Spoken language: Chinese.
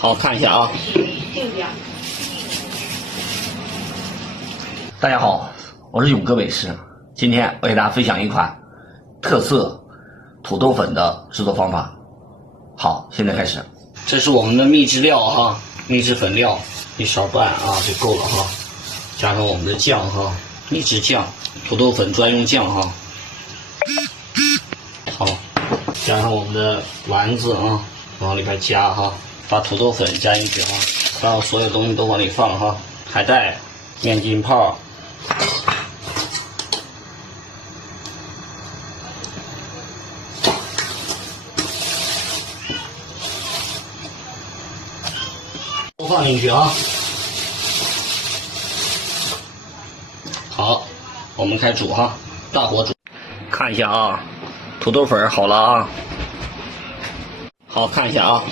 好，看一下啊。大家好，我是勇哥美食，今天我给大家分享一款特色土豆粉的制作方法。好，现在开始。这是我们的秘制料哈，秘制粉料1勺半啊就够了哈，加上我们的酱哈，秘制酱，土豆粉专用酱哈。好，加上我们的丸子啊，往里边加哈，把土豆粉加进去哈，然后所有东西都往里放哈，海带、面筋泡。都放进去啊！好，我们开煮哈，大火煮。看一下啊，土豆粉好了啊，好看一下啊。